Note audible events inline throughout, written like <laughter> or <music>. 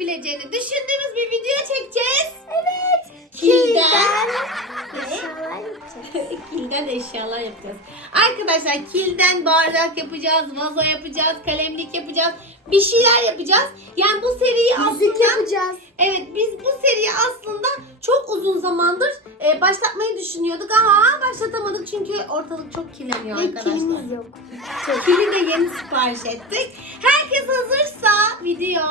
yapabileceğini düşündüğümüz bir video çekeceğiz. Evet. Kilden. Eşyalar yapacağız. <laughs> kilden eşyalar yapacağız. Arkadaşlar kilden bardak yapacağız, vazo yapacağız, kalemlik yapacağız. Bir şeyler yapacağız. Yani bu seriyi Müzik aslında yapacağız. Evet biz bu seriyi aslında çok uzun zamandır e, başlatmayı düşünüyorduk ama başlatamadık çünkü ortalık çok kirleniyor Ve arkadaşlar. kilimiz yok. Kili de yeni sipariş ettik. Herkes hazırsa video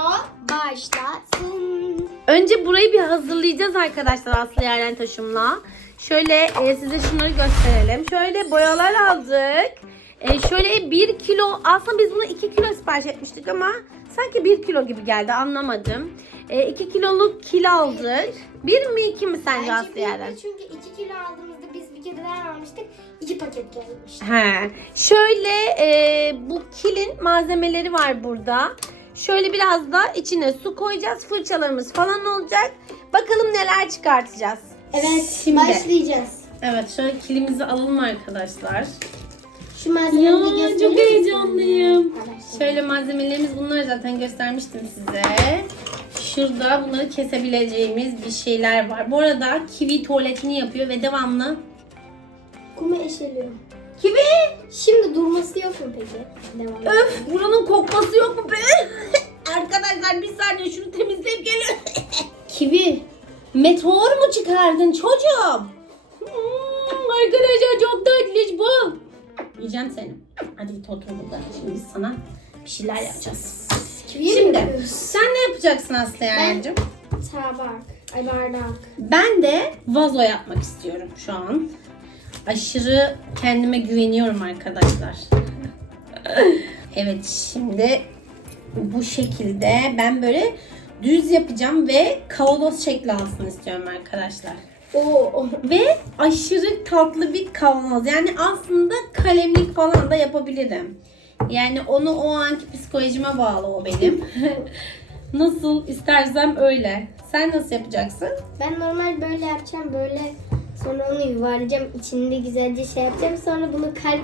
Başlasın. Önce burayı bir hazırlayacağız arkadaşlar Aslı Yaren taşımla. Şöyle e, size şunları gösterelim. Şöyle boyalar aldık. E, şöyle 1 kilo aslında biz bunu 2 kilo sipariş etmiştik ama sanki 1 kilo gibi geldi anlamadım. 2 kiloluk kil aldık. 1 mi 2 mi sence Aslı Yaren? çünkü 2 kilo aldığımızda biz bir kediler almıştık. 2 paket gelmişti. He. Şöyle e, bu kilin malzemeleri var burada. Şöyle biraz da içine su koyacağız. Fırçalarımız falan olacak. Bakalım neler çıkartacağız. Evet Şimdi. başlayacağız. Evet şöyle kilimizi alalım arkadaşlar. Şu malzemeleri Ya, çok heyecanlıyım. Şöyle malzemelerimiz bunları zaten göstermiştim size. Şurada bunları kesebileceğimiz bir şeyler var. Bu arada kivi tuvaletini yapıyor ve devamlı Kumu eşeliyorum. Kivi! Şimdi durması yok mu peki? Devam. Öf buranın kokması yok mu be? <laughs> Arkadaşlar bir saniye şunu temizleyip geliyorum. <laughs> Kivi. Meteor mu çıkardın çocuğum? Hmm, arkadaşlar çok tatlış bu. Yiyeceğim seni. Hadi git otur burada. Şimdi biz sana bir şeyler yapacağız. Şimdi sen ne yapacaksın Aslı Yaren'cim? Tabak. Ay bardak. Ben de vazo yapmak istiyorum şu an. Aşırı kendime güveniyorum arkadaşlar. <laughs> evet şimdi bu şekilde ben böyle düz yapacağım ve kavanoz şekli alsın istiyorum arkadaşlar. Oo. Ve aşırı tatlı bir kavanoz. Yani aslında kalemlik falan da yapabilirim. Yani onu o anki psikolojime bağlı o benim. <laughs> nasıl istersem öyle. Sen nasıl yapacaksın? Ben normal böyle yapacağım. Böyle sonra onu yuvarlayacağım. İçinde güzelce şey yapacağım. Sonra bunu kalp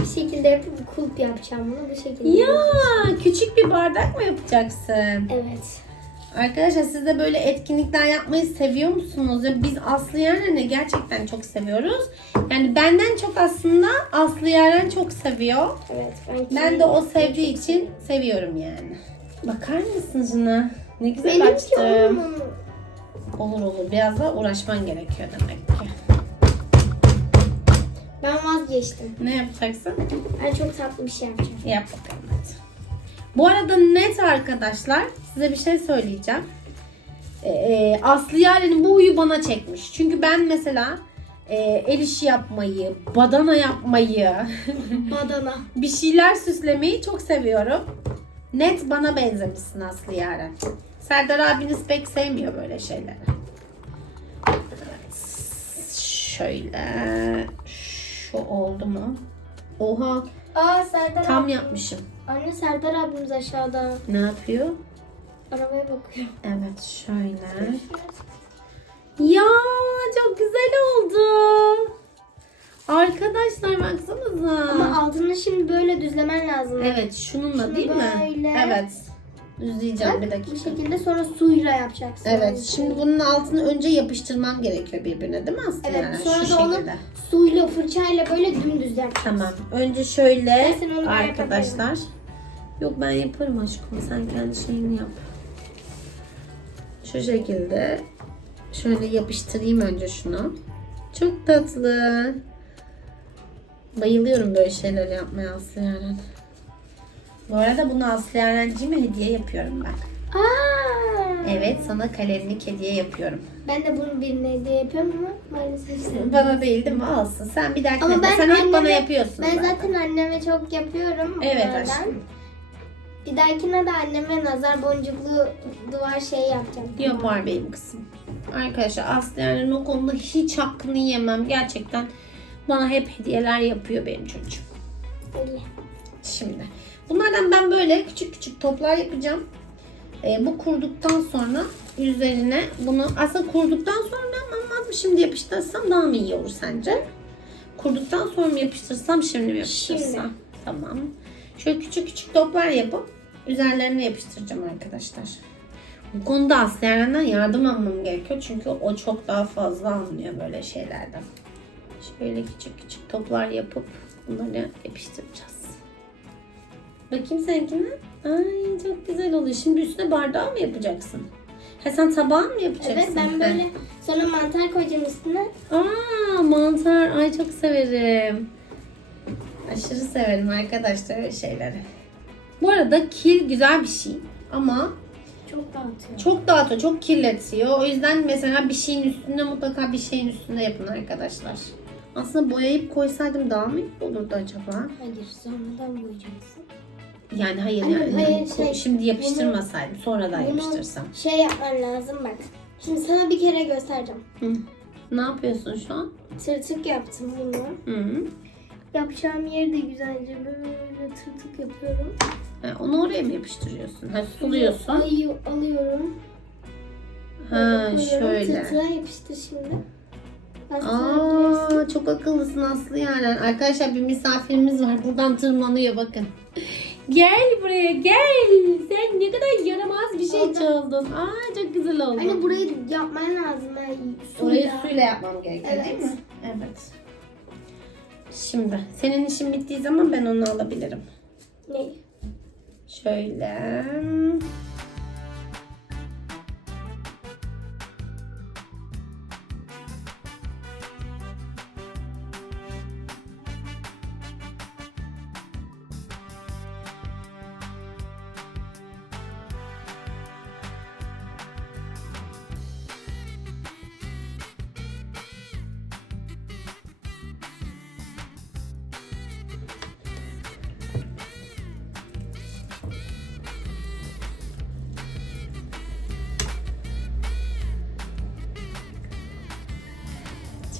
bir şekilde yapıp kulp yapacağım bunu bu şekilde. Ya küçük bir bardak mı yapacaksın? Evet. Arkadaşlar siz de böyle etkinlikler yapmayı seviyor musunuz? Ya biz Aslı Yaren'i gerçekten çok seviyoruz. Yani benden çok aslında Aslı Yaren çok seviyor. Evet. Ben, Ben de o sevdiği için seviyorum yani. Bakar mısın şuna? Ne güzel Benimki açtım. Olur olur. Biraz da uğraşman gerekiyor demek ki. Ben vazgeçtim. Ne yapacaksın? Ben çok tatlı bir şey yapacağım. Yap bakalım. Bu arada net arkadaşlar size bir şey söyleyeceğim. Ee, e, Aslı Yaren'in bu huyu bana çekmiş. Çünkü ben mesela e, el işi yapmayı, badana yapmayı, <laughs> Badana. bir şeyler süslemeyi çok seviyorum. Net bana benzemişsin Aslı Yaren. Serdar abiniz pek sevmiyor böyle şeyleri. Evet. Şöyle. Şu oldu mu? Oha Aa Serdar tam abi. yapmışım. Anne Serdar abimiz aşağıda. Ne yapıyor? Arabaya bakıyor. Evet şöyle. Ya çok güzel oldu. Arkadaşlar baksanıza. Ama altını şimdi böyle düzlemen lazım. Evet şununla Şunu değil mi? böyle. Evet. Düzleyeceğim bir Bu dakika. şekilde sonra suyla yapacaksın. Evet şimdi bunun altını önce yapıştırmam gerekiyor birbirine değil mi Aslı? Evet Yani sonra şu da onu şekilde. suyla fırçayla böyle dümdüz yapacaksın. Tamam. Önce şöyle arkadaşlar. Yok ben yaparım aşkım. Sen kendi şeyini yap. Şu şekilde. Şöyle yapıştırayım önce şunu. Çok tatlı. Bayılıyorum böyle şeyler yapmaya Aslı Yaren. Bu arada bunu Aslı Yaren'cime hediye yapıyorum ben. Aa! Evet sana kalemlik hediye yapıyorum. Ben de bunu birine hediye yapıyorum ama maalesef sen. Bana değil değil mi? Olsun. Sen bir dahakine Ama ben sen hep bana anneme- yapıyorsun. Ben zaten. zaten anneme çok yapıyorum. Evet aşkım. Bir dahakine de anneme nazar boncuklu duvar şey yapacağım. Yapar benim kızım. Arkadaşlar Aslı yani o konuda hiç hakkını yemem. Gerçekten bana hep hediyeler yapıyor benim çocuğum. Öyle. Şimdi bunlardan ben böyle küçük küçük toplar yapacağım. Ee, bu kurduktan sonra üzerine bunu aslında kurduktan sonra ama mı şimdi yapıştırsam daha mı iyi olur sence? Kurduktan sonra mı yapıştırsam şimdi mi yapıştırsam? Şimdi. Tamam. Şöyle küçük küçük toplar yapıp üzerlerine yapıştıracağım arkadaşlar. Bu konuda Aslı Yaren'den yardım almam gerekiyor. Çünkü o çok daha fazla anlıyor böyle şeylerden. Şöyle küçük küçük toplar yapıp bunları yapıştıracağız. Bakayım seninkine. Ay çok güzel oluyor. Şimdi üstüne bardağı mı yapacaksın? Ha sen tabağı mı yapacaksın? Evet ben böyle sonra mantar koyacağım üstüne. Aa mantar. Ay çok severim. Aşırı severim arkadaşlar öyle şeyleri. Bu arada kil güzel bir şey ama Çok dağıtıyor. çok dağıtıyor, çok kirletiyor. O yüzden mesela bir şeyin üstünde mutlaka bir şeyin üstünde yapın arkadaşlar. Aslında boyayıp koysaydım daha mı iyi olurdu acaba? Hayır sonradan boyayacaksın. Yani hayır Anne, yani. hayır, şey, Şimdi yapıştırmasaydım sonradan Bunu yapıştırsam. şey yapman lazım bak. Şimdi sana bir kere göstereceğim. Hı. Ne yapıyorsun şu an? Tırtık yaptım bunu. Hı. Yapacağım yeri de güzelce böyle tırtık yapıyorum. Ha, onu oraya mı yapıştırıyorsun? Ha, suluyorsun. Ayı alıyorum. Ha şöyle. Tırtığa yapıştır şimdi. Aa çok akıllısın Aslı yani. Arkadaşlar bir misafirimiz var. Buradan tırmanıyor bakın. Gel buraya gel. Sen ne kadar yaramaz bir şey Oldu. çaldın. Aa çok güzel oldu. Anne burayı yapman lazım. Yani Orayı suyla. suyla yapmam gerekiyor değil Evet. mi? Evet. Şimdi senin işin bittiği zaman ben onu alabilirim. Ne? Şöyle.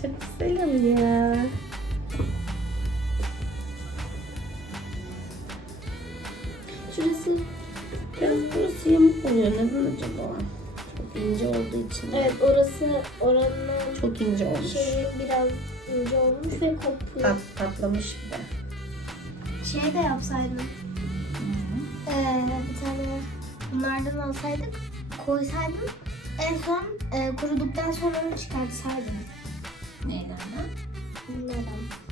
Çok güzel oluyor. Şurası. Biraz burası yamuk oluyor. Neden acaba? Çok ince olduğu için. Evet orası oranın Çok ince olmuş. şeyi biraz ince olmuş ve kopuyor. Tat, patlamış bir de. Şey de yapsaydım. Ee, bir tane bunlardan alsaydık, koysaydım. En son e, kuruduktan sonra onu çıkartsaydım. 네, 내놔. 엄마랑.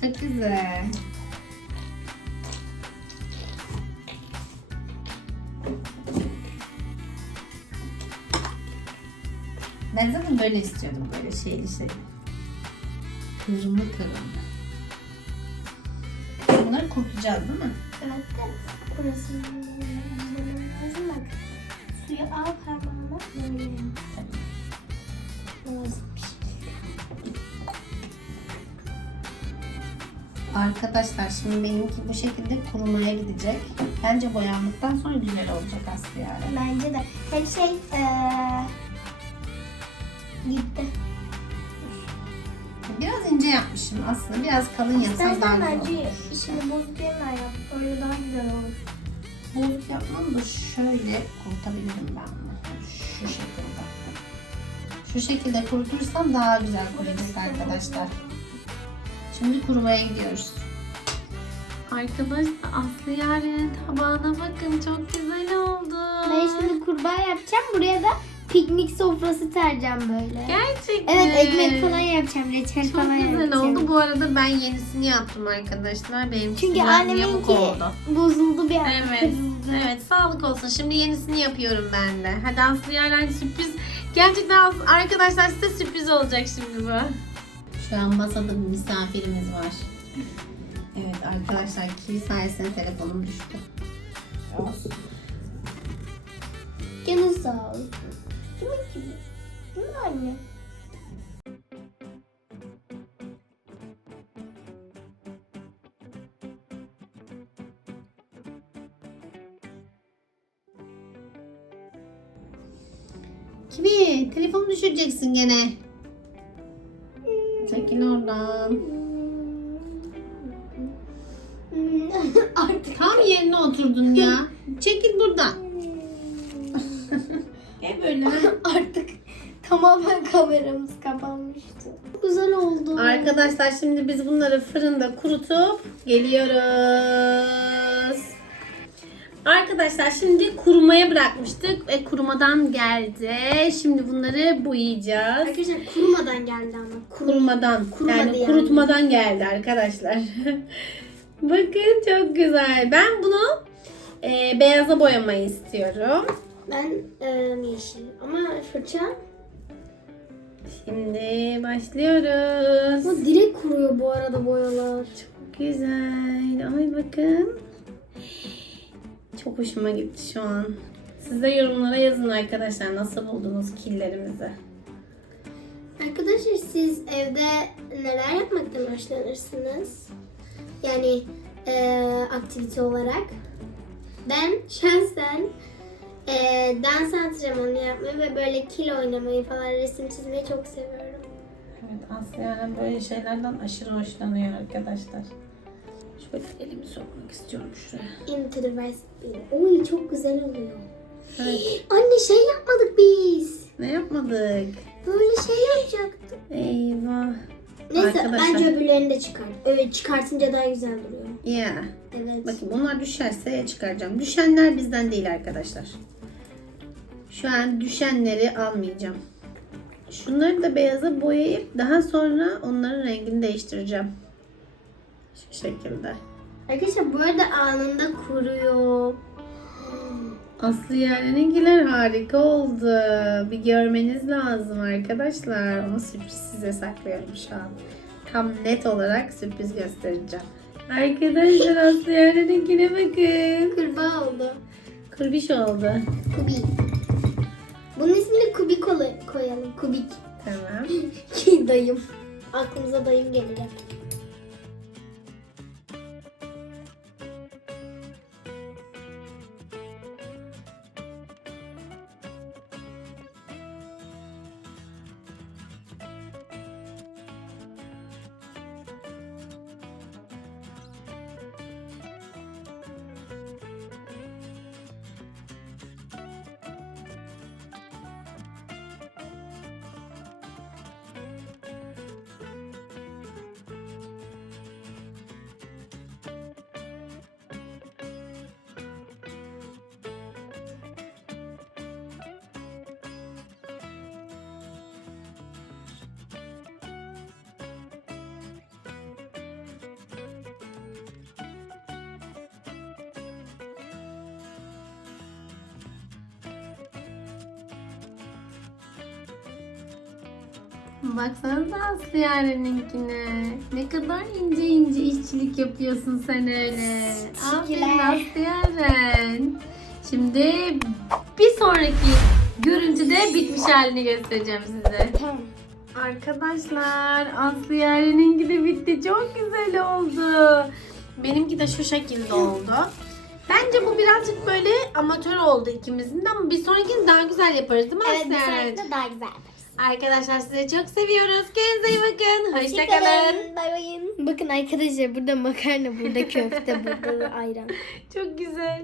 Çok güzel. Ben zaten böyle istiyordum böyle şeyli şey. Kırmızı kırmızı. Bunları kurutacağız değil mi? Evet burası lazım bak. Suyu al Arkadaşlar şimdi benimki bu şekilde kurumaya gidecek. Bence boyandıktan sonra güzel olacak Aslı yani. Bence de. Her şey eee gitti. Biraz ince yapmışım aslında. Biraz kalın yapsam daha İstersen güzel bence olur. işini bozuk yerine yap. Öyle daha güzel olur. Bozuk yapmam da şöyle kurutabilirim ben bunu. Şu şekilde. Şu şekilde kurutursam daha güzel kuruyacak arkadaşlar. Şimdi kurumaya gidiyoruz. Arkadaşlar Aslı Yaren'in tabağına bakın çok güzel oldu. Ben şimdi kurbağa yapacağım. Buraya da piknik sofrası sereceğim böyle. Gerçekten. Evet ekmek falan yapacağım. Reçel Çok falan güzel yapacağım. oldu. Bu arada ben yenisini yaptım arkadaşlar. Benim Çünkü anneminki bozuldu bir an. Evet. kırıldı. Evet sağlık olsun. Şimdi yenisini yapıyorum ben de. Hadi Aslı Yaren sürpriz. Gerçekten arkadaşlar size sürpriz olacak şimdi bu. Şu an masada bir misafirimiz var. Evet arkadaşlar kivi sayesinde telefonum düştü. Olsun. Canı sağ olsun. Değil mi? Değil mi anne? Kivi telefonu düşüreceksin gene. Kameramız kapanmıştı. Çok güzel oldu. Arkadaşlar şimdi biz bunları fırında kurutup geliyoruz. Arkadaşlar şimdi kurumaya bırakmıştık ve kurumadan geldi. Şimdi bunları boyayacağız. Arkadaşlar kurumadan geldi ama. Kuru. Kurumadan, Kurumadı yani yani. kurutmadan geldi arkadaşlar. <laughs> Bakın çok güzel. Ben bunu e, beyaza boyamayı istiyorum. Ben e, yeşil ama fırça. Şimdi başlıyoruz. Bu direkt kuruyor bu arada boyalar. Çok güzel. Ay bakın. Çok hoşuma gitti şu an. Siz de yorumlara yazın arkadaşlar nasıl buldunuz killerimizi. Arkadaşlar siz evde neler yapmaktan hoşlanırsınız? Yani e, aktivite olarak. Ben şahsen e, dans antrenmanı yapmayı ve böyle kil oynamayı falan resim çizmeyi çok seviyorum. Evet Aslı yani böyle şeylerden aşırı hoşlanıyor arkadaşlar. Şöyle elimi sokmak istiyorum şuraya. West. Oy çok güzel oluyor. Evet. <gasps> Anne şey yapmadık biz. Ne yapmadık? Böyle şey yapacaktık. Eyvah. Neyse Arkadaşlar. bence öbürlerini de çıkart. Öyle çıkartınca daha güzel duruyor. Yeah. Evet. Bakın bunlar düşerse çıkaracağım. Düşenler bizden değil arkadaşlar. Şu an düşenleri almayacağım. Şunları da beyaza boyayıp daha sonra onların rengini değiştireceğim. Şu şekilde. Arkadaşlar bu arada anında kuruyor. Aslı Yaren'inkiler harika oldu. Bir görmeniz lazım arkadaşlar. Ama sürpriz size saklıyorum şu an. Tam net olarak sürpriz göstereceğim. Arkadaşlar Aslı Yaren'inkine bakın. Kurbağa oldu. Kurbiş oldu. Kubi. Bunun ismini Kubik koyalım. Kubik. Tamam. <laughs> Dayım. Aklımıza dayım gelir Baksanıza Aslı Yaren'inkine. Ne kadar ince ince işçilik yapıyorsun sen öyle. Aferin. Aslı Yaren. Şimdi bir sonraki görüntüde bitmiş halini göstereceğim size. Tamam. Arkadaşlar Aslı Yaren'inki de bitti. Çok güzel oldu. Benimki de şu şekilde oldu. Bence bu birazcık böyle amatör oldu ikimizin de ama bir sonrakini daha güzel yaparız değil mi Evet Aslı bir Yaren? sonrakinde daha güzel. Arkadaşlar sizi çok seviyoruz. Kendinize iyi bakın. Hoşçakalın. Bay bayın. Bakın arkadaşlar burada makarna, burada köfte, burada da <laughs> ayran. Çok güzel.